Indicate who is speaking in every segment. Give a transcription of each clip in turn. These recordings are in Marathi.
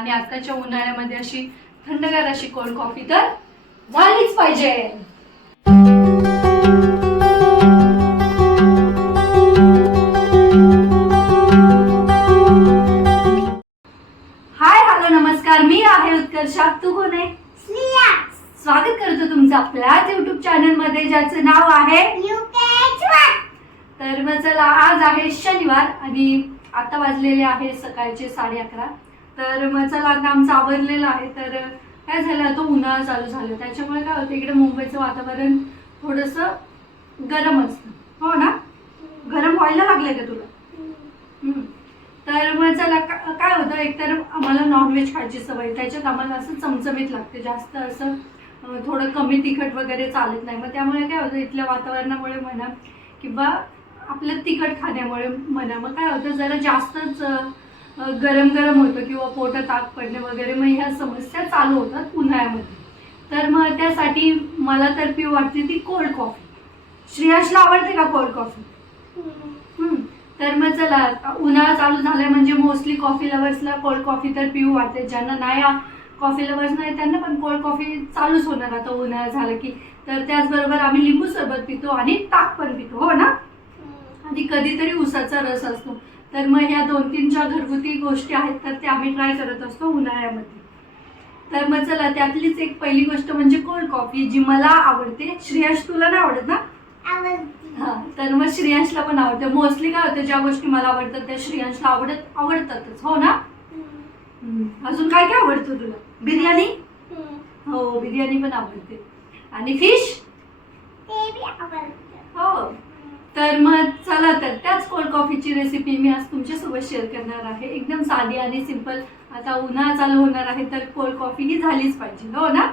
Speaker 1: आणि आताच्या उन्हाळ्यामध्ये अशी थंडगार अशी कोल्ड कॉफी तर झालीच पाहिजे. हाय हॅलो नमस्कार. मी आहे उत्कर्षा तू कोण आहे स्वागत करतो तुमचं आपल्याच युट्यूब चॅनलमध्ये ज्याचं नाव आहे तर मग चला आज आहे शनिवार आणि आता वाजलेले आहे सकाळचे साडे अकरा तर मग चला आता आमचं आवरलेलं आहे. तर काय झालं आता उन्हाळा चालू झालं. त्याच्यामुळे काय होतं इकडे मुंबईचं वातावरण थोडंसं गरम असतं. हो ना? गरम व्हायला लागलंय का तुला? तर मग चला काय होतं एकतर आम्हाला नॉनव्हेज खायची सवय त्याच्यात आम्हाला असं चमचमीत लागते. जास्त असं थोडं कमी तिखट वगैरे चालत नाही. मग त्यामुळे काय होतं इथल्या वातावरणामुळे म्हणा किंवा आपलं तिखट खाण्यामुळे म्हणा मग काय होतं जरा जास्तच गरम गरम होतं किंवा पोटात ताक पडणे वगैरे मग ह्या समस्या चालू होतात उन्हाळ्यामध्ये. तर मग त्यासाठी मला तर पिऊ वाटते ती कोल्ड कॉफी श्रेयासला आवडते का कोल्ड कॉफी. तर मग चला उन्हाळा चालू झालाय म्हणजे मोस्टली कॉफी लवर्सला कोल्ड कॉफी तर पिऊ वाटते. ज्यांना नाही कॉफी लवर्स नाही त्यांना पण कोल्ड कॉफी चालूच होणार. आता उन्हाळा झाला की तर त्याचबरोबर आम्ही लिंबू सरबत पितो आणि ताक पण पितो. हो ना? आणि कधीतरी उसाचा रस असतो. तर मग ह्या दोन तीन ज्या घरगुती गोष्टी आहेत तर त्या आम्ही ट्राय करत असतो उन्हाळ्यामध्ये. तर मग चला त्यातलीच एक पहिली गोष्ट म्हणजे कोल्ड कॉफी जी मला आवडते. श्रेयस तुला नाही आवडत ना? हा तर मग श्रेयांशला पण आवडते. मोस्टली काय होतं ज्या गोष्टी मला आवडतात त्या श्रेयांशला आवडत आवडतातच. हो ना. अजून काय काय आवडतं तुला? बिर्याणी? हो बिर्याणी पण आवडते. आणि फिश? हो. तर मग चला तर त्याच कोल्ड कॉफीची रेसिपी मी आज तुमच्यासोबत शेअर करणार आहे. एकदम साधी आणि सिंपल आता उन्हाळा चालू होणार आहे तर कोल्ड कॉफी ही झालीच पाहिजे. हो ना?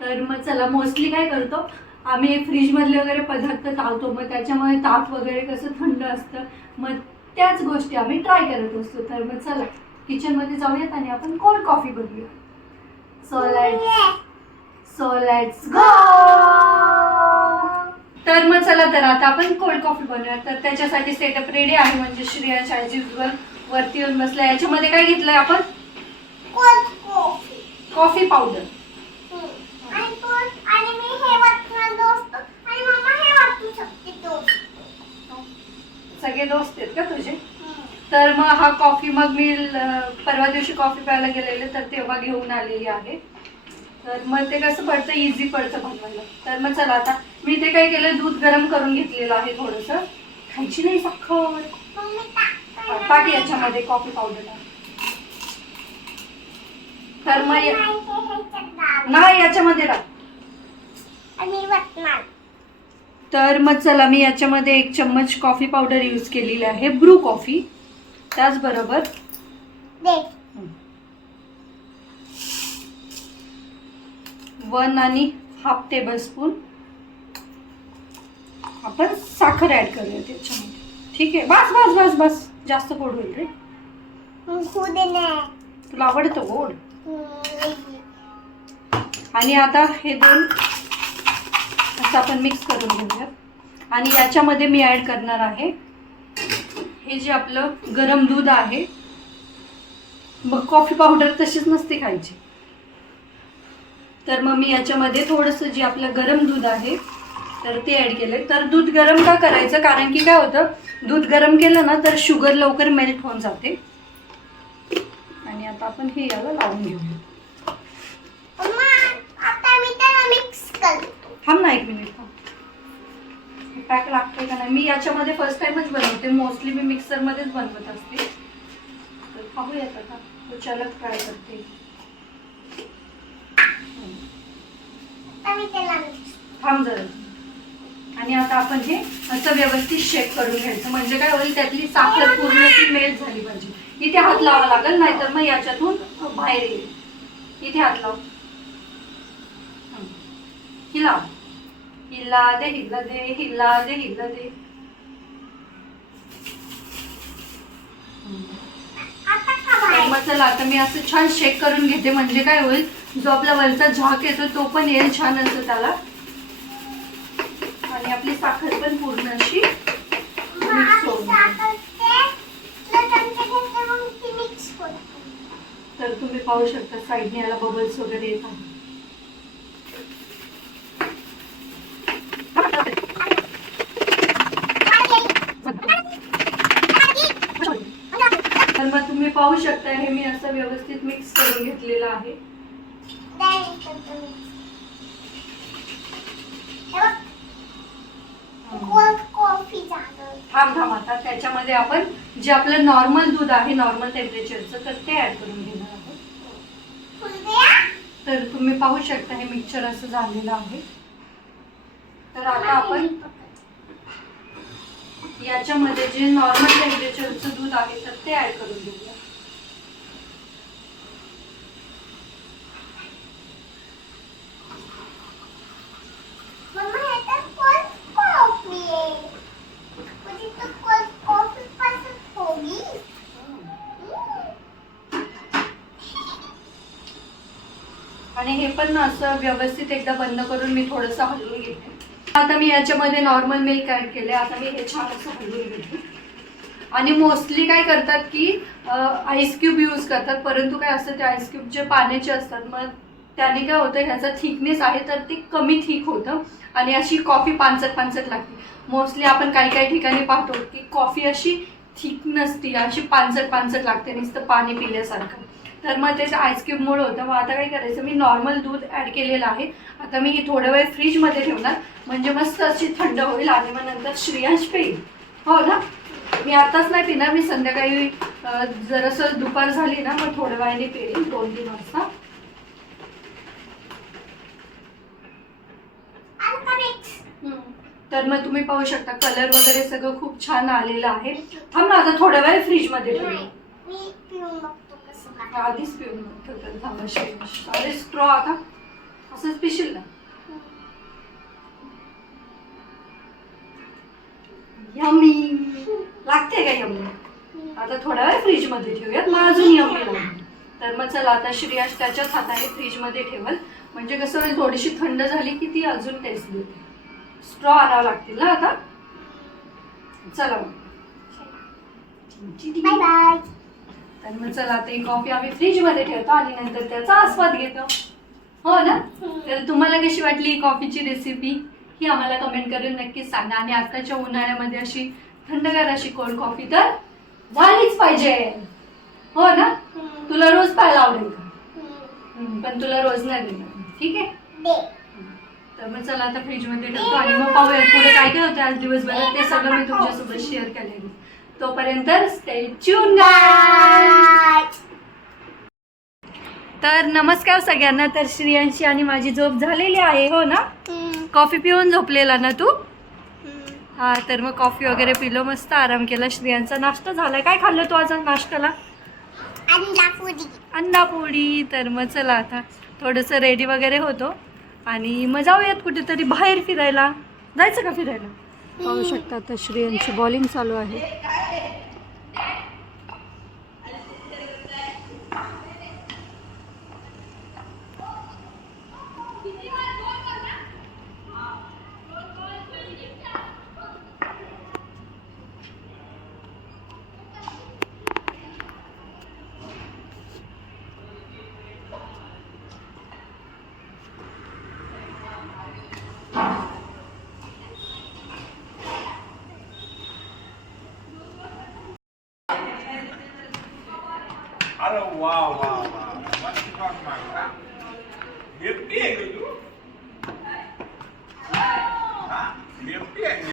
Speaker 1: तर मग चला मोस्टली काय करतो? आम्ही फ्रीजमधले वगैरे पदार्थ टाळतो मग त्याच्यामुळे ताक वगैरे कसं थंड असतं मग त्याच गोष्टी आम्ही ट्राय करत असतो. तर मग चला किचनमध्ये जाऊयात आणि आपण कोल्ड कॉफी बनवूया. So let's so let's go तर मग चला तर आता आपण कोल्ड कॉफी बनवूया तर त्याच्यासाठी सेटअप रेडी आहे म्हणजे श्रेया युजल वरती येऊन बसला याच्यामध्ये काय घेतलंय आपण? कॉफी पावडर सगळे दोस्त आहेत का तुझे? तर मग हा कॉफी मग मी परवा दिवशी कॉफी प्यायला गेलेले तर तेव्हा घेऊन आलेली आहे. तर मग ते कसं पडतं? इझी पडतं बनवायला तर मग चला आता मी ते काय केलं? दूध गरम करून घेतलेलं आहे थोडंसं. खायची नाही साखर. टाक याच्यामध्ये कॉफी पावडर तर मग या- नाही याच्यामध्ये टाक. तर मग चला मी याच्यामध्ये एक चम्मच कॉफी पावडर यूज केलेली आहे. ब्रू कॉफी त्याचबरोबर वन आणि हाफ टेबलस्पून आपण साखर ॲड करूया त्याच्यामध्ये. ठीक आहे? बस बस बस बस. जास्त गोड होईल रे. तुला आवडतो गोड? आणि आता हे दोन असं आपण मिक्स करून घेऊया आणि याच्यामध्ये मी ॲड करणार आहे हे जे आपलं गरम दूध आहे. मग कॉफी पावडर तशीच नसते खायची. तर मग मी याच्यामध्ये थोडंसं जे आपलं गरम दूध आहे तर ते ॲड केलं तर दूध गरम का करायचं? कारण की काय होतं दूध गरम केलं ना तर शुगर लवकर मेल्ट होऊन जाते. आणि आता आपण हे याला लावून घेऊया थांब ना एक मिनिट थांब. पॅक लागते का नाही? मी याच्यामध्ये फर्स्ट टाइमच बनवते. मोस्टली मी मिक्सरमध्येच बनवत असते. तर पाहूयात आता. तो चलक करते. थांब जरा. आणि आता आपण हे असं व्यवस्थित शेक करून घ्यायचं. म्हणजे काय होईल त्यातली साखर पूर्ण ती मेल्ट झाली पाहिजे. इथे हात लावा लागेल नाहीतर मग याच्यातून बाहेर येईल. इथे हात लाव. हिला हिला दे हिला दे हिला दे हिला दे. चला आता मी असं छान शेक करून घेते. म्हणजे काय होईल जो आपला वरचा झाक येतो तो पण येईल छान असं त्याला. आणि आपली साखर पण पूर्ण अशी होऊन जाईल. तर तुम्ही पाहू शकता साईडने याला बबल्स वगैरे येत आहे तर मग तुम्ही पाहू शकता हे मी असं व्यवस्थित मिक्स करून घेतलेलं आहे. थांब थांब आता त्याच्यामध्ये आपण जे आपलं नॉर्मल दूध आहे नॉर्मल टेम्परेचरचं तर ते ऍड करून घेणार आहोत. तर तुम्ही पाहू शकता हे मिक्सचर असं झालेलं आहे. तर आता आपण याच्यामध्ये जे नॉर्मल टेम्परेचरचं दूध आहे तर ते ऍड करून घेऊया
Speaker 2: मम्मा आता कोल्ड कॉफी आहे म्हणजे तू कोल्ड कॉफी पासून होगी
Speaker 1: आणि हे पण ना असं व्यवस्थित एकदा बंद करून मी थोडंसं हलवून घेते. आता मी याच्यामध्ये नॉर्मल मिल्क ऍड केले आता मी हे छान असं हलवून घेते. आणि मोस्टली काय करतात की आईस क्यूब यूज करतात. परंतु काय असतं ते आईस क्यूब जे पाण्याचे असतात मग त्याने काय होतं ह्याचा थिकनेस आहे तर ते कमी थिक होतं. आणि अशी कॉफी पानसट पानसट लागते. मोस्टली आपण काही काही ठिकाणी पाहतो की कॉफी अशी थिक नसती अशी पानसट पानसट लागते नुसतं पाणी पिल्यासारखं. तर मग ते आईस क्यूबमुळे होतं. मग आता काय करायचं? मी नॉर्मल दूध ॲड केलेलं आहे. आता मी हे थोडा वेळ फ्रीजमध्ये ठेवणार. म्हणजे मस्त अशी थंड होईल आणि मग नंतर श्रेयांश पेईल. हो ना? मी आताच नाही पिणार. मी संध्याकाळी जरासं दुपार झाली ना मग थोड्या वेळाने पेईल. दोन तीन वाजता. तर मग तुम्ही पाहू शकता कलर वगैरे सगळं खूप छान आलेलं आहे. थांब ना आता थोडा वेळ फ्रीजमध्ये ठेवू. आधीच पिऊन ठेवतात थांबा अरे स्ट्रॉ आता असंच पिशील ना? यमी लागते का यमी आता थोडा वेळ फ्रीजमध्ये ठेवूयात. मग अजून यमी तर मग चला आता श्रेयाश त्याच्याच हाताने फ्रीजमध्ये ठेवल. म्हणजे कसं होईल थोडीशी थंड झाली की ती अजून टेस्ट देते. स्ट्रॉ आणावं लागतील ना आता? चला मग.
Speaker 2: बाय बाय
Speaker 1: तर मग चला आता ही कॉफी आम्ही फ्रीजमध्ये ठेवतो आणि नंतर त्याचा आस्वाद घेतो. हो ना? तर तुम्हाला कशी वाटली ही कॉफीची रेसिपी ही आम्हाला कमेंट करून नक्कीच सांगा. आणि आताच्या उन्हाळ्यामध्ये अशी थंडगार अशी कोल्ड कॉफी तर झालीच पाहिजे. हो ना? तुला रोज प्यायला आवडेल का? पण तुला रोज नाही देणार ठीक आहे? तर मग चला आता फ्रीजमध्ये ठेवतो आणि मग पाहूया पुढे काय काय होतं आज दिवसभरात. ते सगळं मी तुमच्यासोबत शेअर केलेलं. तोपर्यंत तर नमस्कार सगळ्यांना तर श्रियांशी आणि माझी झोप झालेली आहे. हो ना? कॉफी पिऊन झोपलेला ना तू? हा तर मग कॉफी वगैरे पिलो मस्त आराम केला. श्रियांचा नाश्ता झाला काय खाल्लं तू आज नाश्त्याला?
Speaker 2: अंडा पुरी
Speaker 1: अंडा पोळी. तर मग चला आता थोडंसं रेडी वगैरे होतो. आणि मग जाऊयात कुठेतरी बाहेर फिरायला. जायचं का फिरायला? पाहू शकता आता श्रियांची बॉलिंग चालू आहे
Speaker 3: अरे वा वा वा मस्त शॉट मारला लेफ्टी आहे का तू हा लेफ्टी आहे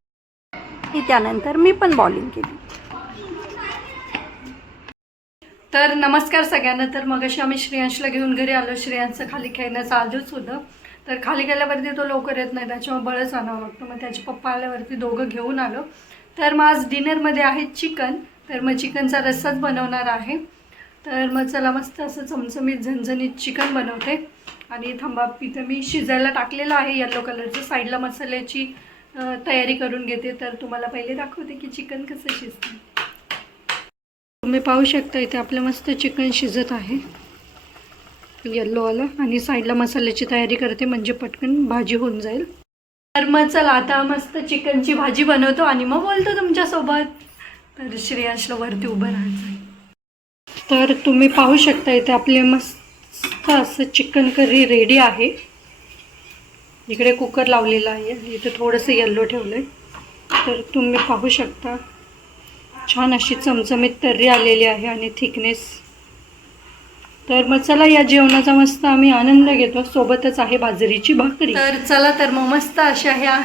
Speaker 1: की त्यानंतर मी पण बॉलिंग केली. तर नमस्कार सगळ्यांना. तर मग अशी आम्ही श्रेयांशला घेऊन घरी आलो. श्रेयांचं खाली खेळण्याचं आजच होतं. तर खाली गेल्यावरती तो लवकर येत नाही. त्याच्यामुळे बळच आणावं लागतं मग त्याचे पप्पा आल्यावरती दोघं घेऊन आलो. तर मग आज डिनरमध्ये आहे चिकन. तर मग चिकनचा रस्साच बनवणार आहे. तर मग चला मस्त असं चमचमीत झणझणीत चिकन बनवते. आणि थांबा इथं मी शिजायला टाकलेलं आहे येल्लो कलरचं साईडला मसाल्याची तयारी करून घेते. तर तुम्हाला पहिले दाखवते की चिकन कसं शिजतं तुम्ही पाहू शकता इथे आपलं मस्त चिकन शिजत आहे. येल्लोवाला आणि साईडला मसाल्याची तयारी करते म्हणजे पटकन भाजी होऊन जाईल. तर मग चला आता मस्त चिकनची भाजी बनवतो. आणि मग बोलतो तुमच्यासोबत. तर श्रेयाशला वरती उभं राहायचं तर तुम्ही पाहू शकता इथे आपले मस्त असं चिकन करी रेडी आहे. इकडे कुकर लावलेला आहे. इथे थोडंसं येल्लो ठेवलं आहे तर तुम्ही पाहू शकता. छान अशी चमचमीत तर्री आलेली आहे आणि थिकनेस तर मग चला या जेवणाचा मस्त आम्ही आनंद घेतो. सोबतच आहे बाजरीची भाकरी. तर चला तर मग मस्त अशा ह्या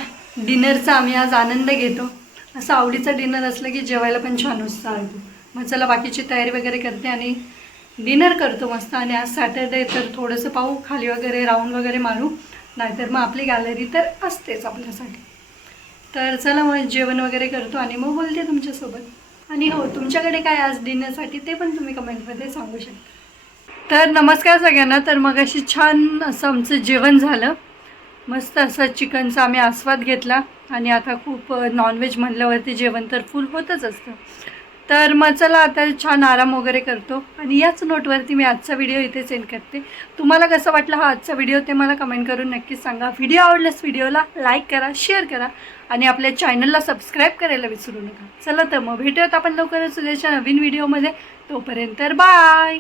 Speaker 1: डिनरचा आम्ही आज आनंद घेतो. असं आवडीचं डिनर असलं की जेवायला पण छान उत्साह मग चला बाकीची तयारी वगैरे करते आणि डिनर करतो मस्त. आणि आज सॅटर्डे तर थोडंसं पाहू खाली वगैरे राऊंड वगैरे मारू. नाहीतर मग आपली गॅलरी तर असतेच आपल्यासाठी. तर चला मग जेवण वगैरे करतो आणि मग बोलते तुमच्यासोबत. आणि हो तुमच्याकडे काय आज डिनरसाठी ते पण तुम्ही कमेंटमध्ये सांगू शकता. तर नमस्कार सगळ्यांना. तर मग अशी छान असं आमचं जेवण झालं. मस्त असं चिकनचा आम्ही आस्वाद घेतला. आणि आता खूप नॉनव्हेज म्हणल्यावरती जेवण तर फुल होतच असतं. तर मग चला आता छान आराम वगैरे करतो. आणि याच नोटवरती मी आजचा व्हिडिओ इथे सेंड करते. तुम्हाला कसं वाटलं हा आजचा व्हिडिओ ते मला कमेंट करून नक्कीच सांगा. व्हिडिओ आवडल्यास व्हिडिओला लाईक करा शेअर करा आणि आपल्या चॅनलला सबस्क्राईब करायला विसरू नका. चला तर मग भेटूयात आपण लवकरच उद्याच्या नवीन व्हिडिओमध्ये तोपर्यंत बाय